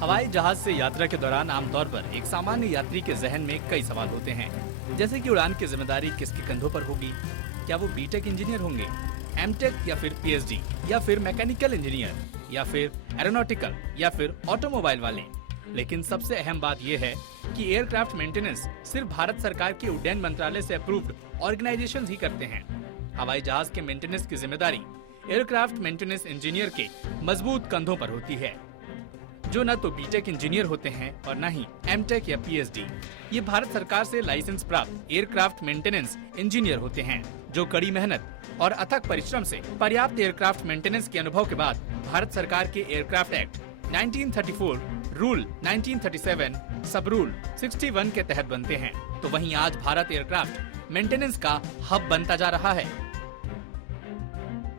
हवाई जहाज से यात्रा के दौरान आमतौर पर एक सामान्य यात्री के जहन में कई सवाल होते हैं, जैसे कि उड़ान की जिम्मेदारी किसके कंधों पर होगी, क्या वो बीटेक इंजीनियर होंगे, एमटेक या फिर पीएचडी, या फिर मैकेनिकल इंजीनियर, या फिर एरोनॉटिकल, या फिर ऑटोमोबाइल वाले। लेकिन सबसे अहम बात यह है कि एयरक्राफ्ट मेंटेनेंस सिर्फ भारत सरकार के उड्डयन मंत्रालय से अप्रूव्ड ऑर्गेनाइजेशन ही करते हैं। हवाई जहाज के मेंटेनेंस की जिम्मेदारी एयरक्राफ्ट मेंटेनेंस इंजीनियर के मजबूत कंधों पर होती है, जो न तो बीटेक इंजीनियर होते हैं और न ही एमटेक या पीएचडी। ये भारत सरकार से लाइसेंस प्राप्त एयरक्राफ्ट मेंटेनेंस इंजीनियर होते हैं, जो कड़ी मेहनत और अथक परिश्रम से पर्याप्त एयरक्राफ्ट मेंटेनेंस के अनुभव के बाद भारत सरकार के एयरक्राफ्ट एक्ट 1934, रूल 1937, सब रूल 61 के तहत बनते हैं। तो वहीं आज भारत एयरक्राफ्ट मेंटेनेंस का हब बनता जा रहा है।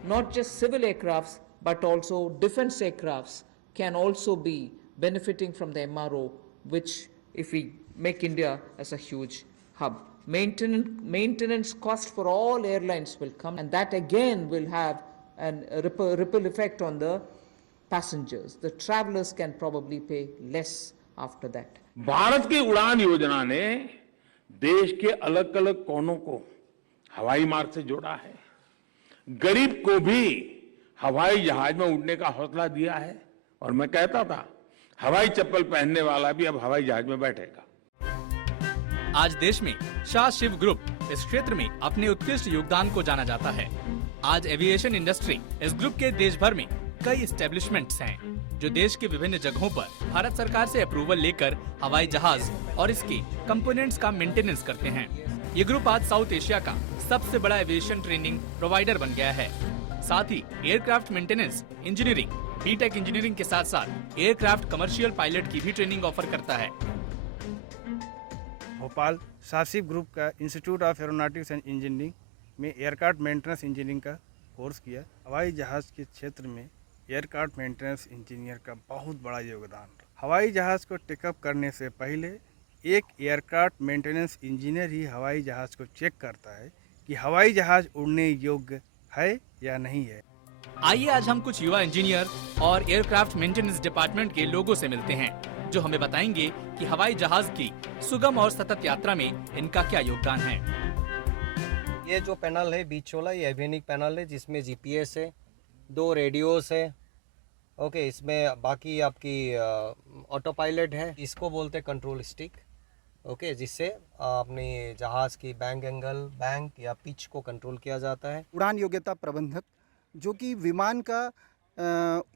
Not just civil aircrafts, but also defense aircrafts can also be benefiting from the MRO, which if we make India as a huge hub. Maintenance cost for all airlines will come, and that again will have a ripple effect on the passengers. The travelers can probably pay less after that. Bharat की उड़ान योजना ने देश के अलग अलग कोनों को हवाई मार्ग से जोड़ा है। गरीब को भी हवाई जहाज में उड़ने का हौसला दिया है, और मैं कहता था हवाई चप्पल पहनने वाला भी अब हवाई जहाज में बैठेगा। आज देश में शाह शिव ग्रुप इस क्षेत्र में अपने उत्कृष्ट योगदान को जाना जाता है। आज एविएशन इंडस्ट्री इस ग्रुप के देश भर में कई एस्टेब्लिशमेंट्स हैं, जो देश के विभिन्न जगहों पर भारत सरकार से अप्रूवल लेकर हवाई जहाज और इसके कंपोनेंट्स का मेंटेनेंस करते हैं। ये ग्रुप आज साउथ एशिया का सबसे बड़ा एविएशन ट्रेनिंग प्रोवाइडर बन गया है। साथ ही aircraft maintenance engineering, BTech engineering के साथ साथ एयरक्राफ्ट कमर्शियल पायलट की भी ट्रेनिंग ऑफर करता है। भोपाल शासिब ग्रुप का institute of aeronautics and engineering में एयरक्राफ्ट मेंटेनेंस इंजीनियरिंग का कोर्स किया। हवाई जहाज़ के क्षेत्र में एयरक्राफ्ट मेंटेनेंस इंजीनियर का बहुत बड़ा योगदान। हवाई जहाज़ को टेकअप करने से पहले एक एयरक्राफ्ट मेंटेनेंस इंजीनियर ही हवाई जहाज़ को चेक करता है कि हवाई जहाज़ उड़ने योग्य है या नहीं है। आइए आज हम कुछ युवा इंजीनियर और एयरक्राफ्ट मेंटेनेंस डिपार्टमेंट के लोगों से मिलते हैं, जो हमें बताएंगे कि हवाई जहाज की सुगम और सतत यात्रा में इनका क्या योगदान है। ये जो पैनल है बीच वाला, ये एवियनिक पैनल है, जिसमें जीपीएस है, 2 रेडियोस है। ओके, इसमें बाकी आपकी ऑटो पायलट है, इसको बोलते हैं कंट्रोल स्टिक। ओके, जिससे अपनी जहाज़ की बैंक एंगल, बैंक या पिच को कंट्रोल किया जाता है। उड़ान योग्यता प्रबंधक, जो कि विमान का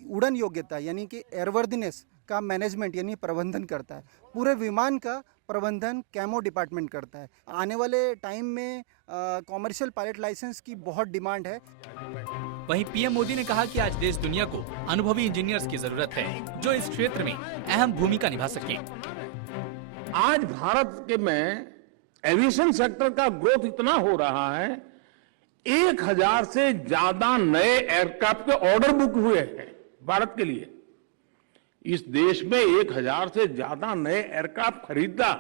उड़न योग्यता यानी कि एयरवर्दीनेस का मैनेजमेंट यानी प्रबंधन करता है। पूरे विमान का प्रबंधन कैमो डिपार्टमेंट करता है। आने वाले टाइम में कॉमर्शियल पायलट लाइसेंस की बहुत डिमांड है। वहीं पीएम मोदी ने कहा कि आज देश दुनिया को अनुभवी इंजीनियर्स की जरूरत है, जो इस क्षेत्र में अहम भूमिका निभा सके। आज भारत के में एविएशन सेक्टर का ग्रोथ इतना हो रहा है, 1000 से ज्यादा नए एयरक्राफ्ट के ऑर्डर बुक हुए हैं भारत के लिए। इस देश में 1000 से ज्यादा नए एयरक्राफ्ट खरीदा,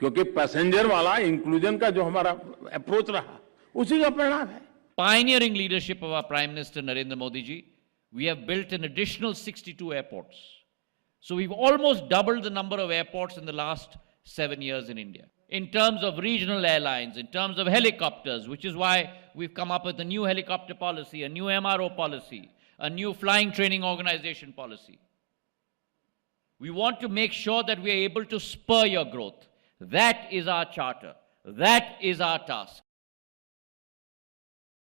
क्योंकि पैसेंजर वाला इंक्लूजन का जो हमारा अप्रोच रहा, उसी का परिणाम है। Pioneering leadership of our Prime Minister Narendra Modi ji, we have built an additional 62 airports. So we've almost doubled the number of airports in the last 7 years in India. In terms of regional airlines, in terms of helicopters, which is why we've come up with a new helicopter policy, a new MRO policy, a new flying training organization policy. We want to make sure that we are able to spur your growth. That is our charter. That is our task.